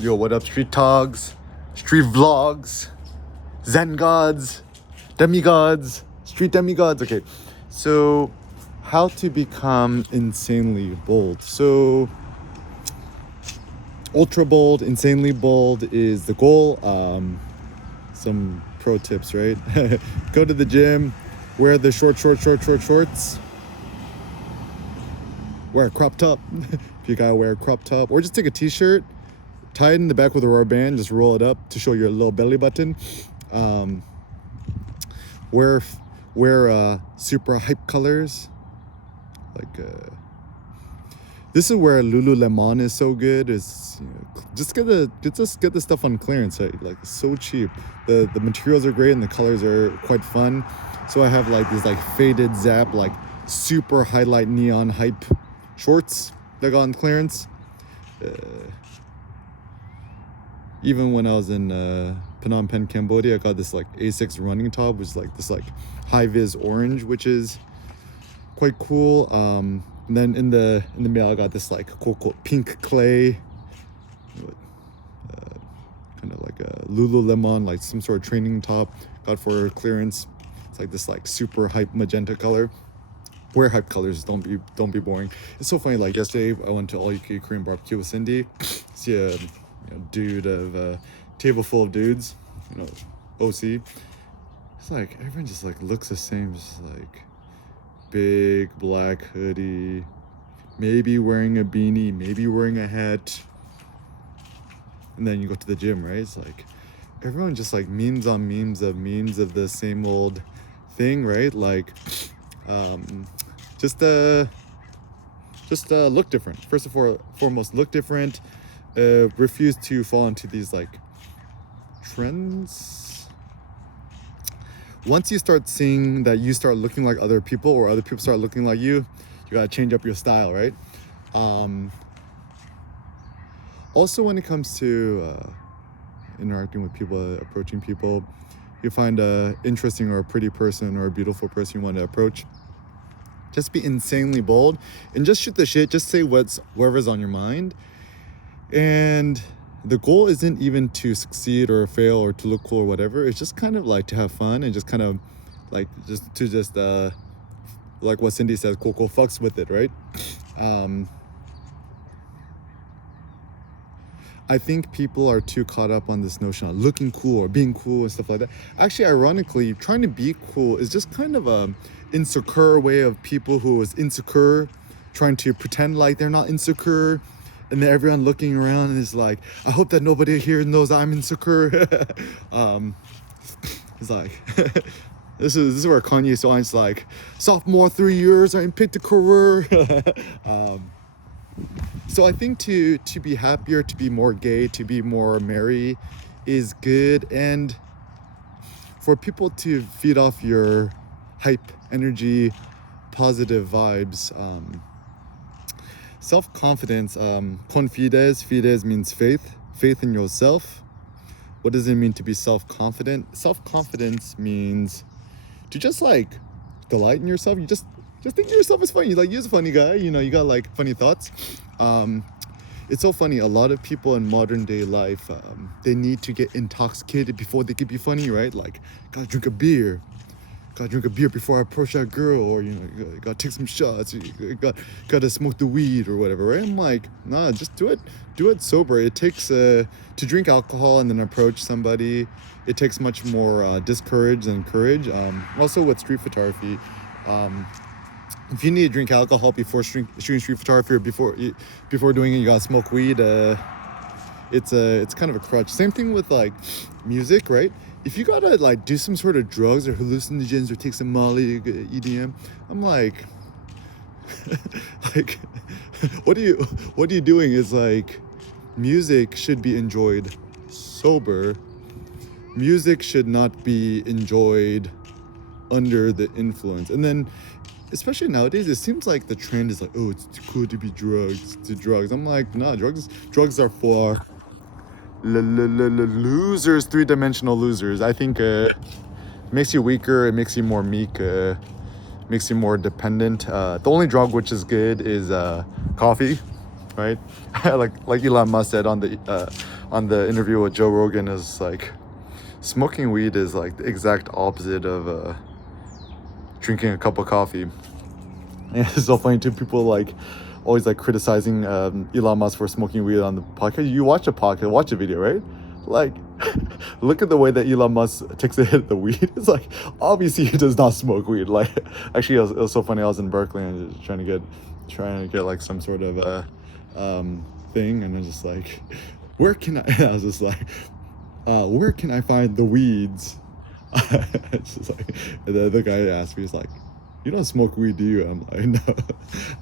Yo, what up, street togs, street vlogs, Zen gods, demigods, street demigods. Okay, so how to become insanely bold. So, ultra bold, insanely bold is the goal. Some pro tips, right? Go to the gym, wear the shorts, wear a crop top if you gotta wear a crop top, or just take a t-shirt, tie it in the back with a rubber band, just roll it up to show your little belly button. Wear super hype colors, like this is where Lululemon is so good. Is just get the stuff on clearance, right? Like it's so cheap. The materials are great and the colors are quite fun. So I have like these like faded Zap, like super highlight neon hype shorts that got on clearance. Even when I was in Phnom Penh, Cambodia, I got this like A6 running top, which is like this like high vis orange, which is quite cool. And then in the mail, I got this like cool pink clay, kind of like a Lululemon, like some sort of training top, got for clearance. It's like this like super hype magenta color. Wear hype colors, don't be boring. It's so funny, like yesterday I went to All You Can Eat Korean barbecue with Cindy. See a dude of a table full of dudes, OC. It's like everyone just like looks the same, just like big black hoodie, maybe wearing a beanie, maybe wearing a hat. And then you go to the gym, right? It's like everyone just like memes on memes of the same old thing, right? Like just look different. First and foremost, look different. Refuse to fall into these like trends. Once you start seeing that you start looking like other people or other people start looking like you gotta change up your style, right? Also, when it comes to interacting with people, approaching people, you find a interesting or a pretty person or a beautiful person you want to approach, just be insanely bold and just shoot the shit. Just say whatever's on your mind. And the goal isn't even to succeed or fail or to look cool or whatever. It's just kind of like to have fun and just kind of like just like what Cindy says, cool fucks with it, right? I think people are too caught up on this notion of looking cool or being cool and stuff like that. Actually, ironically, trying to be cool is just kind of a insecure way of people who is insecure trying to pretend like they're not insecure, and then everyone looking around and is like, I hope that nobody here knows I'm insecure. It's like this is where Kanye West's like, sophomore 3 years, I picked a career. So I think to be happier, to be more gay, to be more merry is good. And for people to feed off your hype, energy, positive vibes, self-confidence, fides means faith in yourself. What does it mean to be self-confident? Self-confidence means to just like delight in yourself. You just think yourself is funny. Like, you're a funny guy, you got like funny thoughts. It's so funny. A lot of people in modern day life, they need to get intoxicated before they could be funny, right? Like, gotta drink a beer before I approach that girl, or gotta take some shots, gotta smoke the weed or whatever, right? I'm like, nah, just do it sober. It takes to drink alcohol and then approach somebody, it takes much more discourage than courage. Also with street photography, if you need to drink alcohol before shooting street photography, or before doing it, you gotta smoke weed. It's kind of a crutch. Same thing with like music, right? If you gotta like do some sort of drugs or hallucinogens or take some Molly, EDM, I'm like, like, what are you doing? Is like, music should be enjoyed sober. Music should not be enjoyed under the influence. And then, especially nowadays, it seems like the trend is like, oh, it's too cool to be drugs. I'm like, nah, drugs are for losers, three-dimensional losers. I think it makes you weaker, it makes you more meek, makes you more dependent. The only drug which is good is coffee, right? like Elon Musk said on on the interview with Joe Rogan is like, smoking weed is like the exact opposite of drinking a cup of coffee. And it's so funny too. People like always like criticizing Elon Musk for smoking weed on the podcast. You watch a podcast, watch a video, right? Like, look at the way that Elon Musk takes a hit of the weed. It's like, obviously he does not smoke weed. Like, actually, it was so funny. I was in Berkeley and just trying to get like some sort of thing, and I was just like, where can I? I was just like, where can I find the weeds? It's just like, the guy asked me, he's like, you don't smoke weed, do you? I'm like,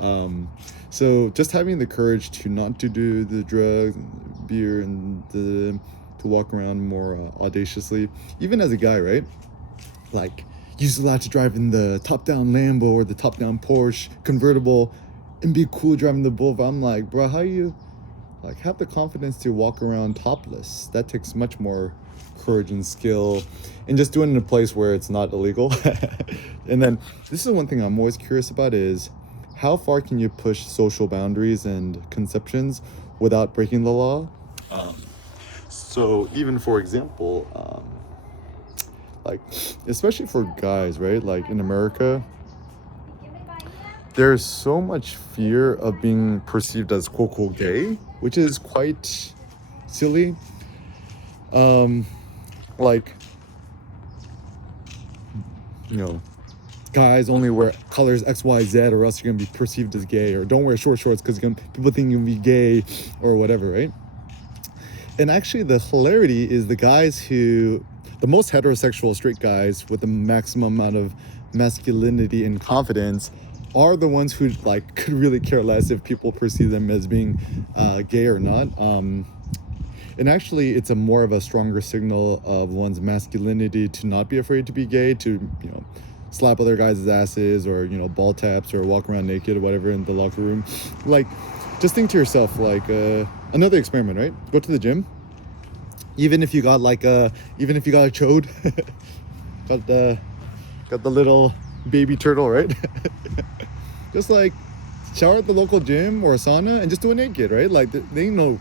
no. So just having the courage to not to do the drugs, and beer, and to walk around more audaciously, even as a guy, right? Like, you're allowed to drive in the top-down Lambo or the top-down Porsche convertible and be cool driving the Volvo. I'm like, bro, how you like have the confidence to walk around topless? That takes much more courage and skill, and just doing it in a place where it's not illegal. And then this is one thing I'm always curious about is how far can you push social boundaries and conceptions without breaking the law? So even for example, like especially for guys, right? Like in America, there's so much fear of being perceived as quote unquote gay, which is quite silly. Like, you know, guys only wear colors XYZ or else you're gonna be perceived as gay, or don't wear short shorts because people think you're gonna be gay or whatever, right? And actually the hilarity is the most heterosexual straight guys with the maximum amount of masculinity and confidence are the ones who like could really care less if people perceive them as being gay or not. And actually it's a more of a stronger signal of one's masculinity to not be afraid to be gay, to, you know, slap other guys' asses, or, you know, ball taps, or walk around naked or whatever in the locker room. Like, just think to yourself, like, another experiment, right? Go to the gym. Even if you got a chode, got the little baby turtle, right? Just like shower at the local gym or sauna and just do it naked, right? Like they know.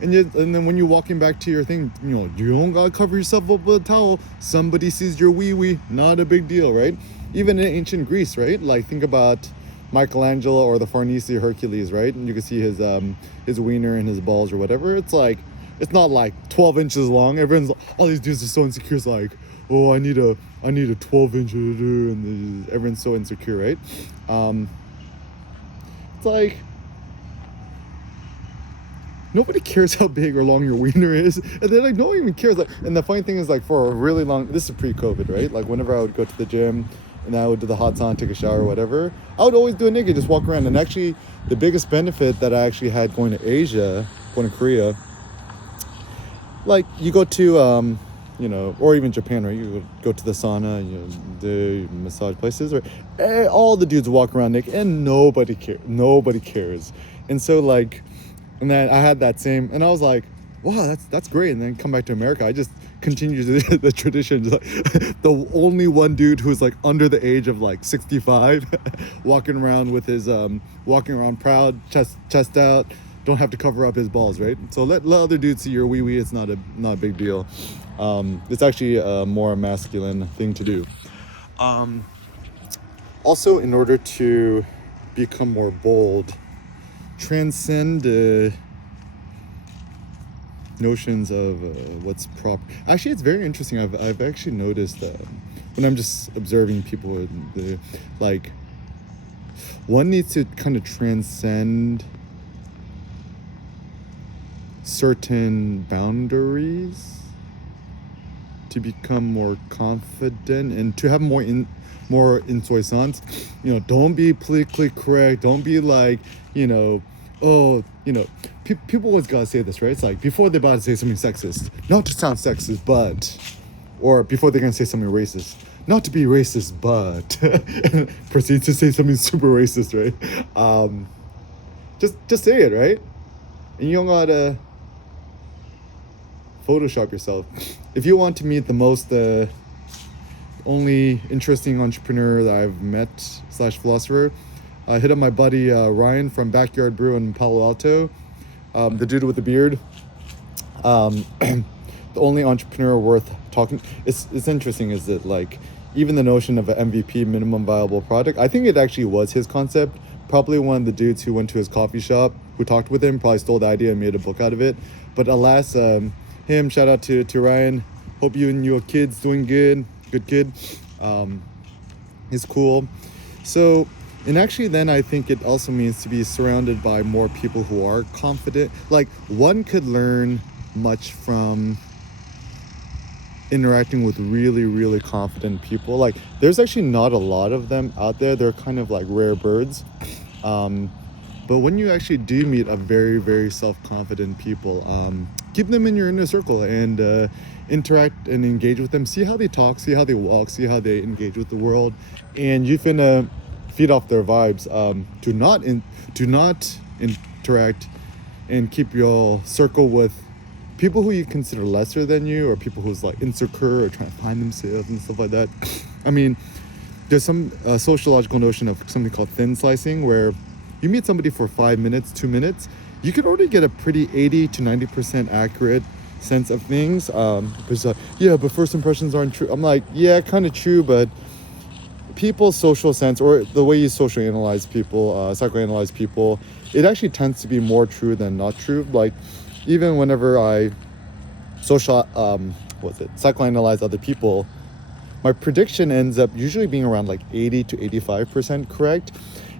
And then when you're walking back to your thing, you know, you don't gotta cover yourself up with a towel. Somebody sees your wee-wee, not a big deal, right? Even in ancient Greece, right? Like, think about Michelangelo or the Farnese Hercules, right? And you can see his wiener and his balls or whatever. It's like, it's not like 12 inches long. Everyone's, all these dudes are so insecure. It's like, oh, I need a 12-inch, and everyone's so insecure, right? It's like, nobody cares how big or long your wiener is, and they're like, no one even cares. Like, and the funny thing is, like, for a really long, this is pre-COVID, right? Like, whenever I would go to the gym and I would do the hot sauna, take a shower, or whatever, I would always do it naked, just walk around. And actually, the biggest benefit that I actually had going to Asia, going to Korea, like, you go to you know, or even Japan, right? You go to the sauna, you know, the massage places, or all the dudes walk around naked, and nobody cares. And so, like, and then I had that same, and I was like, wow, that's great. And then come back to America, I just continue the tradition. Like, the only one dude who's like under the age of like 65, walking around with his walking around proud, chest out, don't have to cover up his balls, right? So let other dudes see your wee-wee. It's not a big deal. It's actually a more masculine thing to do. Also, in order to become more bold, transcend notions of what's proper. Actually, it's very interesting. I've actually noticed that when I'm just observing people, like, one needs to kind of transcend certain boundaries to become more confident and to have more insouciance. You know, don't be politically correct. Don't be like, you know, oh, you know, people always gotta say this, right? It's like, before they're about to say something sexist, not to sound sexist, but, or before they're gonna say something racist, not to be racist, but, and proceed to say something super racist, right? Just say it, right? And you don't gotta Photoshop yourself. If you want to meet the most only interesting entrepreneur that I've met / philosopher, hit up my buddy Ryan from Backyard Brew in Palo Alto, the dude with the beard. The only entrepreneur worth talking. It's interesting is that like even the notion of an MVP, minimum viable product. I think it actually was his concept. Probably one of the dudes who went to his coffee shop who talked with him probably stole the idea and made a book out of it. But alas, him. Shout out to Ryan. Hope you and your kids doing good. Good kid. Is cool. So, and actually then I think it also means to be surrounded by more people who are confident. Like one could learn much from interacting with really, really confident people. Like there's actually not a lot of them out there. They're kind of like rare birds. But when you actually do meet a very, very self-confident people, keep them in your inner circle and interact and engage with them. See how they talk, see how they walk, see how they engage with the world, and you finna feed off their vibes. Do not interact and keep your circle with people who you consider lesser than you, or people who's like insecure or trying to find themselves and stuff like that. I mean, there's some sociological notion of something called thin slicing, where you meet somebody for 5 minutes, 2 minutes, you could already get a pretty 80 to 90% accurate sense of things. Because yeah, but first impressions aren't true. I'm like, yeah, kind of true, but people's social sense, or the way you socially analyze people, psychoanalyze people, it actually tends to be more true than not true. Like even whenever I psychoanalyze other people, my prediction ends up usually being around like 80 to 85% correct.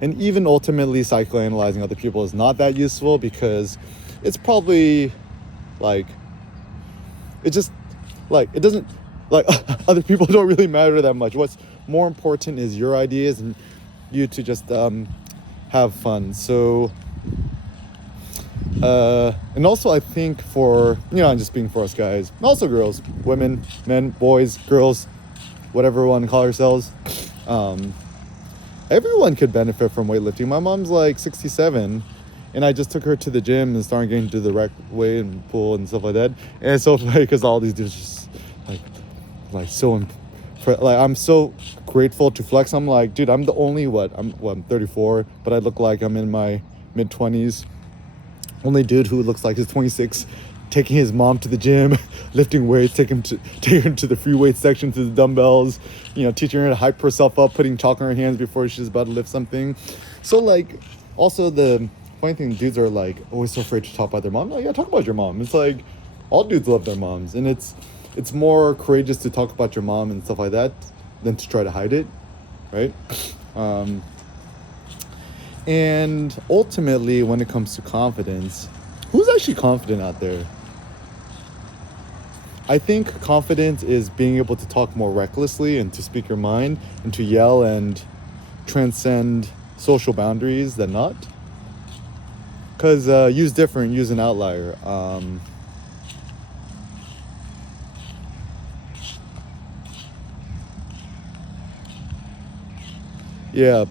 And even ultimately psychoanalyzing other people is not that useful, because it's probably like, it just like, it doesn't like other people don't really matter that much. What's more important is your ideas and you to just have fun. So and also I think for, I'm just speaking for us guys, also girls, women, men, boys, girls, whatever we want to call ourselves, everyone could benefit from weightlifting. My mom's like 67 and I just took her to the gym and started getting to the rec weight and pool and stuff like that. And it's so funny because all these dudes just like so like I'm so grateful to flex. I'm like, dude, I'm the only I'm 34, but I look like I'm in my mid-20s. Only dude who looks like he's 26, taking his mom to the gym, lifting weights, take him to the free weight section, to the dumbbells, teaching her to hype herself up, putting chalk on her hands before she's about to lift something. So like, also the funny thing, dudes are like always so afraid to talk about their mom. Like, yeah, talk about your mom. It's like all dudes love their moms, and it's more courageous to talk about your mom and stuff like that than to try to hide it, right? And ultimately, when it comes to confidence, who's actually confident out there? I think confidence is being able to talk more recklessly and to speak your mind and to yell and transcend social boundaries than not. Because use different, use an outlier. Yeah,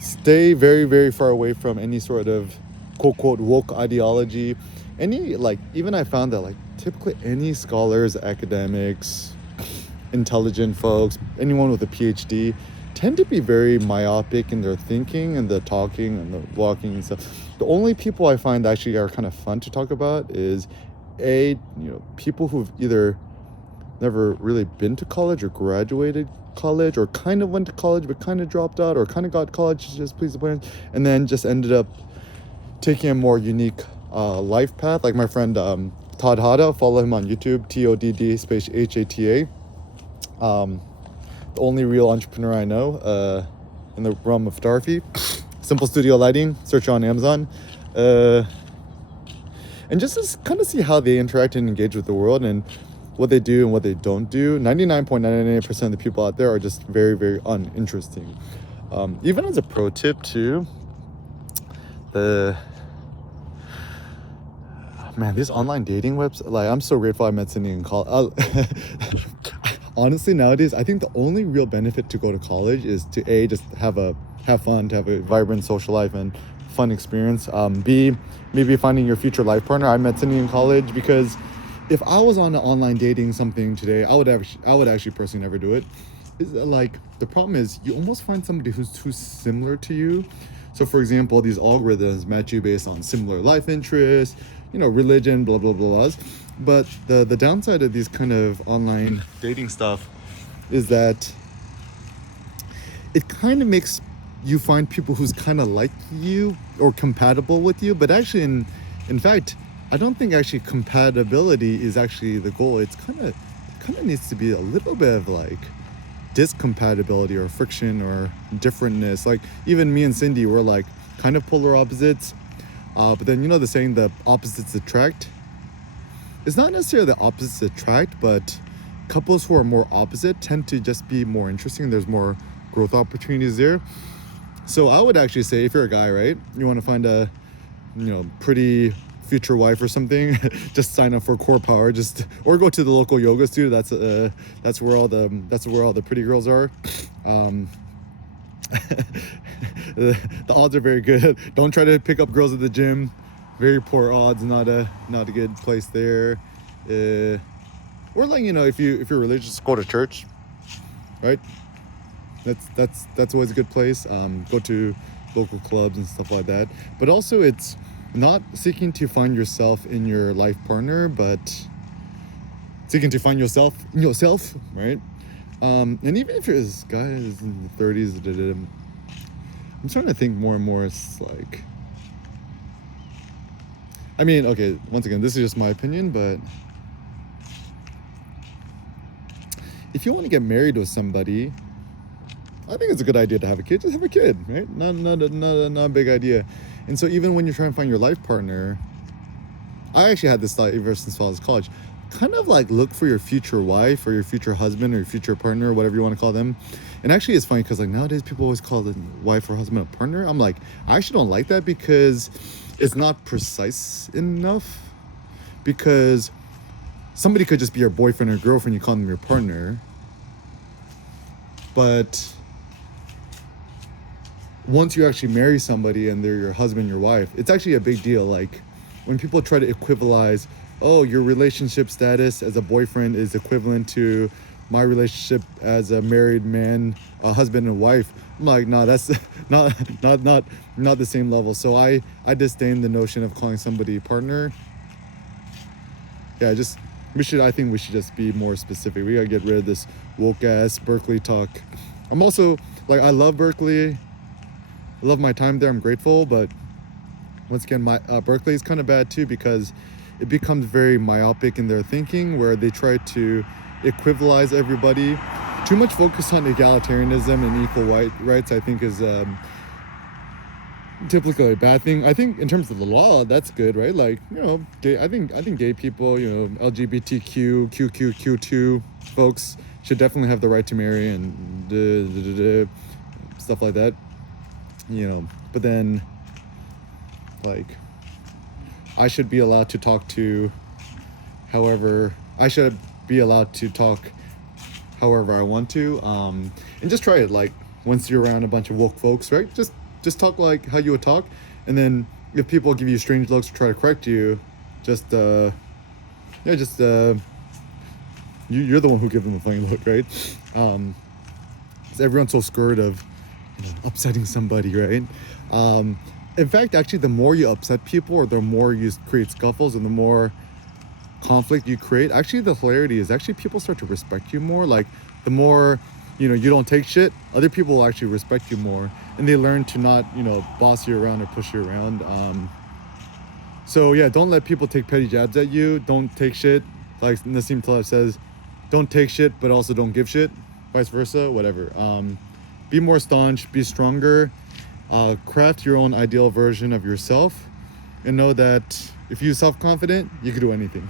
stay very, very far away from any sort of quote, quote, woke ideology. Even I found that like typically any scholars, academics, intelligent folks, anyone with a PhD tend to be very myopic in their thinking and the talking and the walking and stuff. The only people I find actually are kind of fun to talk about is people who've either never really been to college or graduated college, or kind of went to college but kind of dropped out, or kind of got college to just please the parents, and then just ended up taking a more unique life path. Like my friend Todd Hada, follow him on YouTube, TODD space HATA. The only real entrepreneur I know in the realm of photography. Simple studio lighting, search on Amazon. And just to kind of see how they interact and engage with the world and what they do and what they don't do. 99.99% of the people out there are just very, very uninteresting. Even as a pro tip too, these online dating websites, like I'm so grateful I met Cindy in college. Honestly, nowadays, I think the only real benefit to go to college is to just have fun, to have a vibrant social life and fun experience. B, maybe finding your future life partner. I met Cindy in college because if I was on an online dating something today, I would actually personally never do it. Like the problem is you almost find somebody who's too similar to you. So for example, these algorithms match you based on similar life interests, religion, blah, blah, blah, blah. But the downside of these kind of online dating stuff is that it kind of makes you find people who's kind of like you or compatible with you, but actually in fact, I don't think actually compatibility is actually the goal. It's kind of needs to be a little bit of like discompatibility or friction or differentness. Like even me and Cindy, we're like kind of polar opposites, but then you know the saying, the opposites attract. It's not necessarily the opposites attract, but couples who are more opposite tend to just be more interesting. There's more growth opportunities there. So I would actually say, if you're a guy, right, you want to find a, you know, pretty future wife or something, just sign up for Core Power, or go to the local yoga studio. That's where all the pretty girls are. The odds are very good. Don't try to pick up girls at the gym. Very poor odds. Not a good place there. Or like, you know, if you're religious, go to church, right? That's always a good place. Go to local clubs and stuff like that. But also, it's not seeking to find yourself in your life partner, but seeking to find yourself in yourself, right? And even if you're this guy is in the 30s, I'm starting to think more and more. It's like, I mean, okay, once again, this is just my opinion, but if you want to get married with somebody, I think it's a good idea to have a kid. Just have a kid, right? Not a big idea. And so even when you're trying to find your life partner, I actually had this thought ever since I was in college. Kind of like look for your future wife or your future husband or your future partner, or whatever you want to call them. And actually it's funny because like nowadays people always call the wife or husband a partner. I'm like, I actually don't like that because it's not precise enough. Because somebody could just be your boyfriend or girlfriend, you call them your partner. But once you actually marry somebody and they're your husband, your wife, it's actually a big deal. Like when people try to equivalize, oh, your relationship status as a boyfriend is equivalent to my relationship as a married man, a husband and wife. I'm like, no, that's not the same level. So I disdain the notion of calling somebody partner. Yeah, I think we should just be more specific. We gotta get rid of this woke ass Berkeley talk. I'm also like, I love Berkeley. I love my time there. I'm grateful, but once again, Berkeley is kind of bad too because it becomes very myopic in their thinking, where they try to equivalize everybody. Too much focus on egalitarianism and equal rights, I think, is typically a bad thing. I think in terms of the law, that's good, right? Like, you know, I think gay people, you know, LGBTQ, QQ2 folks should definitely have the right to marry and stuff like that. You know, but then like I should be allowed to talk to I should be allowed to talk however I want to, and just try it. Like once you're around a bunch of woke folks, right, just talk like how you would talk, and then if people give you strange looks or try to correct you, you're the one who gives them a funny look, right? 'Cause everyone's so scared of, you know, upsetting somebody, right? In fact, actually, the more you upset people or the more you create scuffles and the more conflict you create, actually the hilarity is actually people start to respect you more. Like the more, you know, you don't take shit, other people will actually respect you more, and they learn to not, you know, boss you around or push you around. So yeah, don't let people take petty jabs at you. Don't take shit. Like Nassim Taleb says, don't take shit, but also don't give shit. Vice versa, whatever. Be more staunch, be stronger, craft your own ideal version of yourself, and know that if you're self-confident, you can do anything.